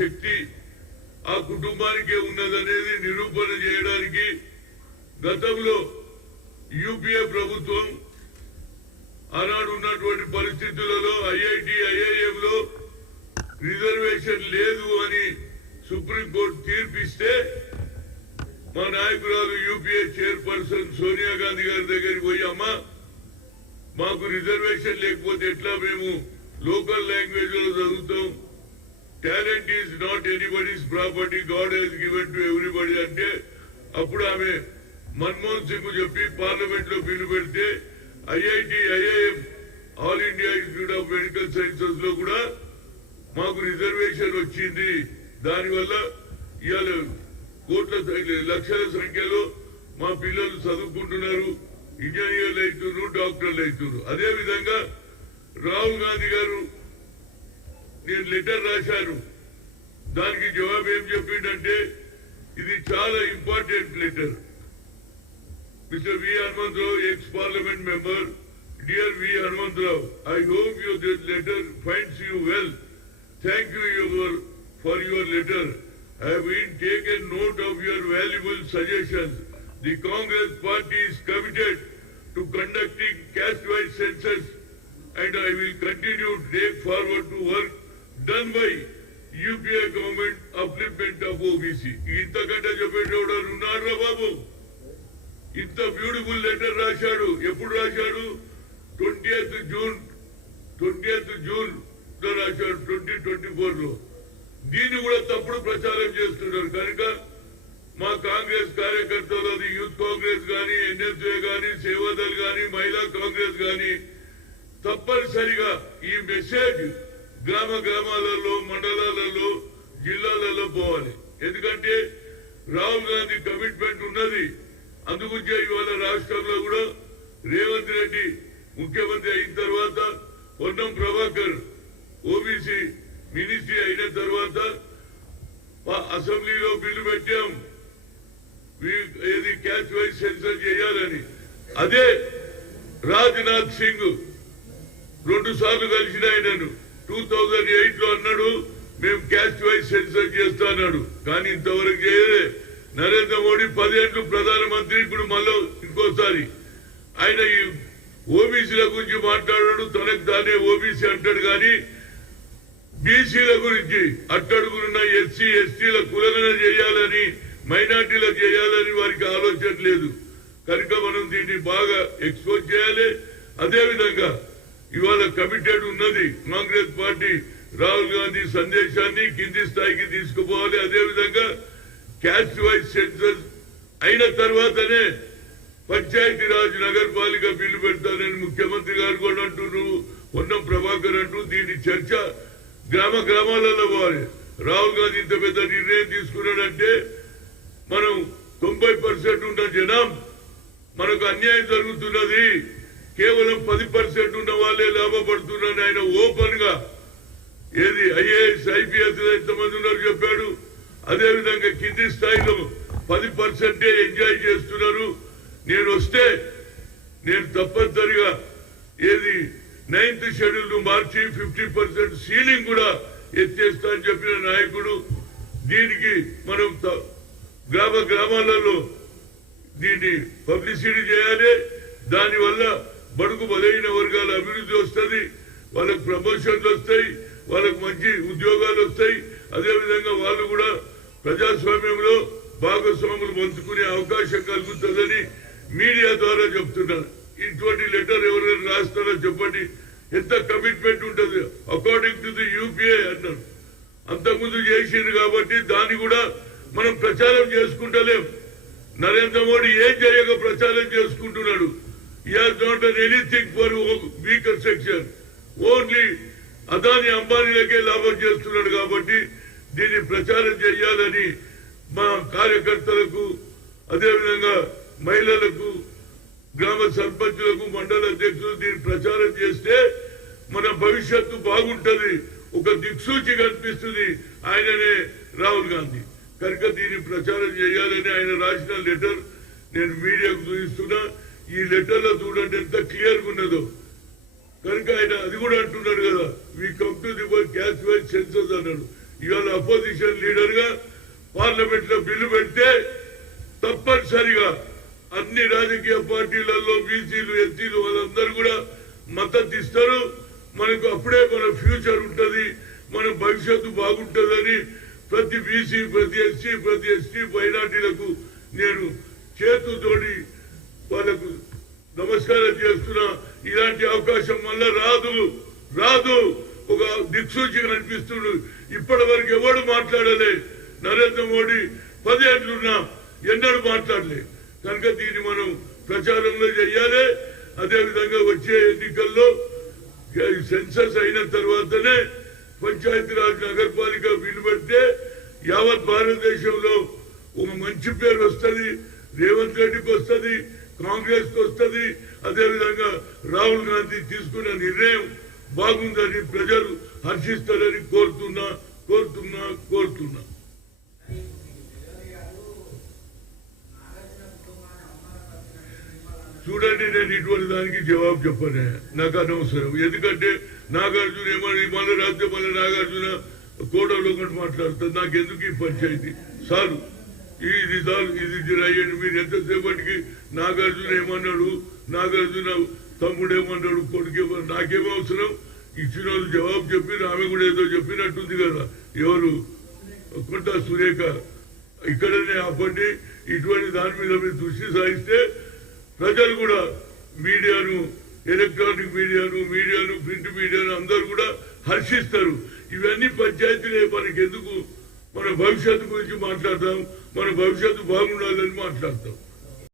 శక్తి ఆ కుటుంబానికే ఉన్నదనేది నిరూపణ చేయడానికి గతంలో యూపీఏ ప్రభుత్వం ఆనాడు ఉన్నటువంటి పరిస్థితులలో ఐఐటి ఐఐఎంలో రిజర్వేషన్ లేదు అని సుప్రీంకోర్టు తీర్పిస్తే మా నాయకురాలు యూపీఏ చైర్పర్సన్ సోనియా గాంధీ గారి దగ్గరికి పోయి అమ్మా మాకు రిజర్వేషన్ లేకపోతే ఎట్లా మేము లోకల్ లాంగ్వేజ్ లో చదువుతాం, talent is not anybody's property, god has given to everybody అంటే అప్పుడు ఆమె మన్మోహన్ సింగ్ చెప్పి పార్లమెంట్ లో బిల్లు పెడితే IIT IIM all India institute of medical sciences లో కూడా మాకు రిజర్వేషన్ వచ్చింది. దానివల్ల ఇవాళ లక్షల సంఖ్యలో మా పిల్లలు చదువుకుంటున్నారు, ఇంజనీర్లు అవుతున్నారు, డాక్టర్లు అవుతున్నారు. అదే విధంగా రాహుల్ గాంధీ గారు నేను లెటర్ రాశాను, దానికి జవాబు ఏం చెప్పిందంటే ఇది చాలా important letter. Mr. V. Hanumantrao, ex-parliament member, dear V. Hanumantrao, I hope this letter finds you well. Thank you for your letter. I have been taken note of your valuable suggestions. The Congress party is committed to conducting caste-wise census, and I will continue to take forward to work done by UPA government upliftment of OBC. ఇంతకంటే చెప్పేటోడు ఉన్నారా బాబు? ఇంత beautiful letter రాశాడు. ఎప్పుడు రాశాడు? 20th June లో రాశాడు, 2024 లో. దీన్ని కూడా తప్పుడు ప్రచారం చేస్తున్నారు. కనుక మా కాంగ్రెస్ కార్యకర్తలు, అది యూత్ కాంగ్రెస్ గాని, ఎన్ఎస్ఏ గాని, సేవాదల్ గాని, మహిళా కాంగ్రెస్ గాని తప్పనిసరిగా ఈ మెసేజ్ గ్రామాలలో, మండలాలలో, జిల్లాలలో పోవాలి. ఎందుకంటే రాహుల్ గాంధీ కమిట్మెంట్ ఉన్నది. అందుగుంచే ఇవాళ రాష్ట్రంలో కూడా రేవంత్ రెడ్డి ముఖ్యమంత్రి అయిన తర్వాత, పొన్నం ప్రభాకర్ ఓబీసీ మినిస్ట్రీ అయిన తర్వాత అసెంబ్లీలో బిల్లు పెట్టాం ఏది క్యాస్ట్ వైజ్ సెన్సర్ చేయాలని. అదే రాజ్నాథ్ సింగ్ 2 సార్లు కలిసిన ఆయనను 2008 లో అన్నాడు మేము క్యాస్ట్ వైజ్ సెన్సర్ చేస్తా అన్నాడు, కానీ ఇంతవరకు చేయలే. నరేంద్ర మోడీ 10 ఏళ్ళు ప్రధానమంత్రి, ఇప్పుడు మళ్ళీ ఇంకోసారి ఆయన ఈ ఓబీసీల గురించి మాట్లాడాడు, తనకు తానే ఓబీసీ అంటాడు. కానీ బీసీల గురించి అట్టడుగున్న ఎస్సీ ఎస్టీల కులగన చేయాలని, మైనార్టీలకు చేయాలని వారికి ఆలోచన లేదు. కనుక మనం దీన్ని బాగా ఎక్స్పోజ్ చేయాలి. అదేవిధంగా ఇవాళ కమిటెడ్ ఉన్నది కాంగ్రెస్ పార్టీ రాహుల్ గాంధీ సందేశాన్ని కింది స్థాయికి తీసుకుపోవాలి. అదేవిధంగా క్యాస్ట్ వైజ్ సెన్సస్ అయిన తర్వాతనే పంచాయతీరాజ్ నగరపాలిక బిల్లు పెడతానని ముఖ్యమంత్రి గారు కూడా అంటున్నారు, పొన్నం ప్రభాకర్ అంటూ. దీని చర్చ గ్రామాలలో పోవాలి. రాహుల్ గాంధీ ఇంత పెద్ద నిర్ణయం తీసుకున్నాడంటే మనం 90% ఉన్న జనం మనకు అన్యాయం జరుగుతున్నది, కేవలం 10% ఉన్న వాళ్ళే లాభపడుతున్నారని ఆయన ఓపెన్ గా ఏది ఐఏఎస్ ఐపీఎస్ ఎంతమంది ఉన్నారు చెప్పాడు. అదేవిధంగా కింది స్థాయిలో 10% ఎంజాయ్ చేస్తున్నారు. నేను వస్తే నేను తప్పనిసరిగా ఏది 9th షెడ్యూల్ మార్చి 50% సీలింగ్ కూడా ఎత్తేస్తా అని చెప్పిన నాయకుడు. దీనికి మనం గ్రామాలలో దీన్ని పబ్లిసిటీ చేయాలి. దానివల్ల బడుగు బలైన వర్గాల అభివృద్ధి వస్తుంది, వాళ్ళకు ప్రమోషన్లు వస్తాయి, వాళ్ళకు మంచి ఉద్యోగాలు వస్తాయి. అదేవిధంగా వాళ్ళు కూడా ప్రజాస్వామ్యంలో భాగస్వాములు పంచుకునే అవకాశం కలుగుతుందని మీడియా ద్వారా చెప్తున్నారు. ఇటువంటి లెటర్ ఎవరైనా రాస్తారో చెప్పండి, ఎంత కమిట్మెంట్ ఉంటుంది. అకార్డింగ్ టు ది యూపీఏ అన్నారు, అంతకుముందు చేసింది కాబట్టి దాన్ని కూడా మనం ప్రచారం చేసుకుంటలేం. నరేంద్ర మోడీ ఏం చేయక ప్రచారం చేసుకుంటున్నాడు. He has not done anything for weaker section. Only Adani అంబానీలకే లాభం చేస్తున్నాడు. కాబట్టి దీన్ని ప్రచారం చేయాలని మా కార్యకర్తలకు, అదేవిధంగా మహిళలకు, గ్రామ సర్పంచులకు, మండల అధ్యక్షులు దీన్ని ప్రచారం చేస్తే మన భవిష్యత్తు బాగుంటది, ఒక దిక్సూచి కనిపిస్తుంది. ఆయననే రాహుల్ గాంధీ. కనుక దీన్ని ప్రచారం చేయాలని ఆయన రాసిన లెటర్ నేను మీడియాకు చూపిస్తున్నా. ఈ లెటర్ లో చూడండి ఎంత క్లియర్ గా ఉన్నదో. కనుక ఆయన అది కూడా అంటున్నాడు కదా, we come to the caste wise census అన్నాడు. ఇవాళ అపోజిషన్ లీడర్ గా పార్లమెంట్ లో బిల్లు పెడితే తప్పనిసరిగా అన్ని రాజకీయ పార్టీలలో బీసీలు ఎస్సీలు వాళ్ళందరూ కూడా మద్దతు ఇస్తారు. మనకు అప్పుడే మన ఫ్యూచర్ ఉంటది, మన భవిష్యత్తు బాగుంటుందని ప్రతి బీసీ, ప్రతి ఎస్సీ, ప్రతి ఎస్టీ మైనార్టీలకు నేను చేతుతోటి వాళ్ళకు నమస్కారం చేస్తున్నా. ఇలాంటి అవకాశం మళ్ళా రాదు. ఒక దిక్సూచిగా అనిపిస్తుడు. ఇప్పటి వరకు ఎవడు మాట్లాడలే. నరేంద్ర మోడీ 10 ఏళ్లున్నా ఎన్నడూ మాట్లాడలే. కనుక దీన్ని మనం ప్రచారంలో చెయ్యాలి. అదేవిధంగా వచ్చే ఎన్నికల్లో సెన్సస్ అయిన తర్వాతనే పంచాయతీరాజ్ నగరపాలిక బిల్లు పెడితే యావత్ భారతదేశంలో ఒక మంచి పేరు వస్తుంది. రేవంత్ రెడ్డికి వస్తుంది, కాంగ్రెస్ కి వస్తుంది. అదేవిధంగా రాహుల్ గాంధీ తీసుకున్న నిర్ణయం బాగుందని ప్రజలు హర్షిస్తారని కోరుతున్నా. చూడండి, నేను ఇటువంటి దానికి జవాబు చెప్పనే నాకు అనవసరం. ఎందుకంటే నాగార్జున ఏమని మళ్ళీ రాస్తే మళ్ళీ నాగార్జున కోటలో ఒకటి మాట్లాడుతుంది. నాకెందుకు ఈ పంచాయతీ చాలు, ఇది రాయండి. మీరు ఎంతసేపటికి నాగార్జున ఏమన్నాడు, నాగార్జున తమ్ముడు ఏమన్నాడు, కొడుకు నాకేమో అవసరం. ఇచ్చిన వాళ్ళు జవాబు చెప్పి ఆమె కూడా ఏదో చెప్పినట్టుంది కదా. ఎవరు కొంట సురేఖ ఇక్కడనే ఆపండి. ఇటువంటి దాని మీద మీరు దృష్టి సాగిస్తే ప్రజలు కూడా మీడియాను, ఎలక్ట్రానిక్ మీడియాను, ప్రింట్ మీడియాను అందరూ కూడా హర్షిస్తారు. ఇవన్నీ పంచాయతీలే. మనకెందుకు? మన భవిష్యత్తు గురించి మాట్లాడతాం, మన భవిష్యత్తు బాగుండాలని మాట్లాడతాం.